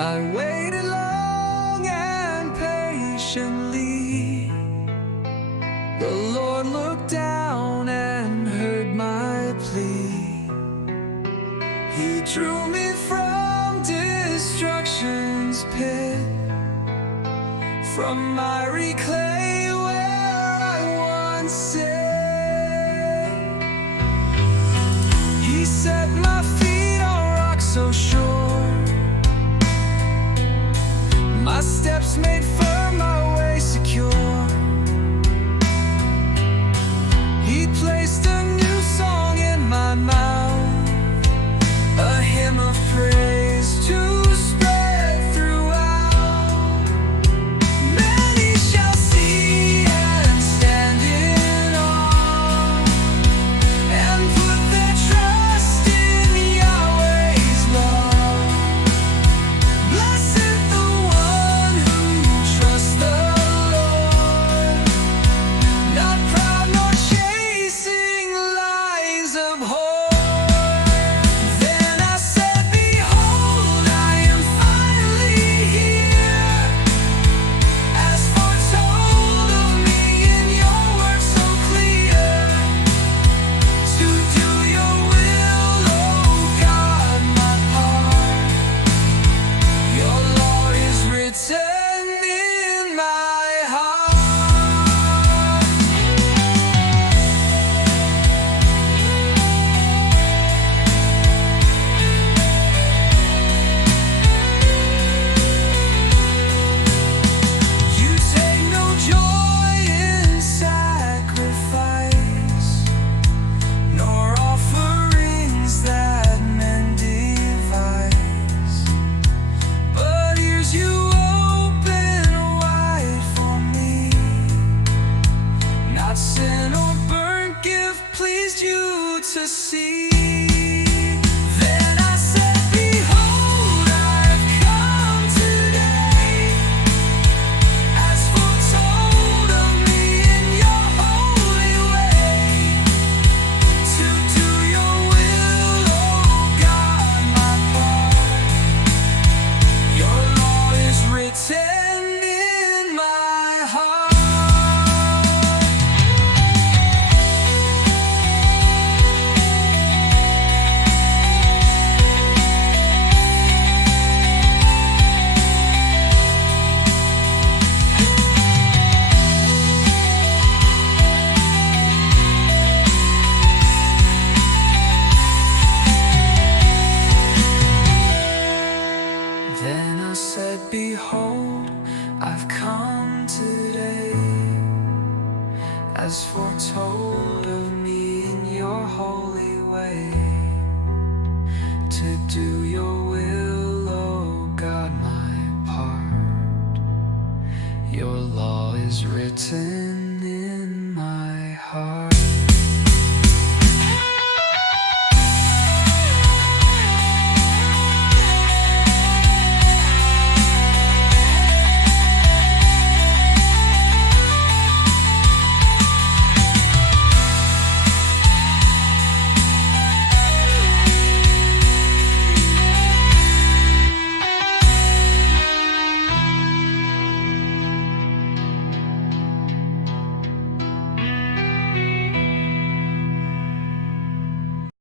I waited long and patiently. The Lord looked down and heard my plea. He drew me from destruction's pit, from miry clay where I once sinned. He set my feet on rock so sure, my steps made firm, my way secure. He placed a new song in my mouth, a hymn of praise to spread throughout. Many shall see and stand in awe, and put their trust in Yahweh's love. Blessed the one who trusts the Lord, not proud nor chasing lies abhor. Then I said, behold, I am finally here, as foretold of me in your word so clear, to do your will, oh God, my part. Your law is written in my heart. You take no joy in sacrifice, nor offerings that men devise. But ears you open wide for me, not sin or burnt gift pleased you to see.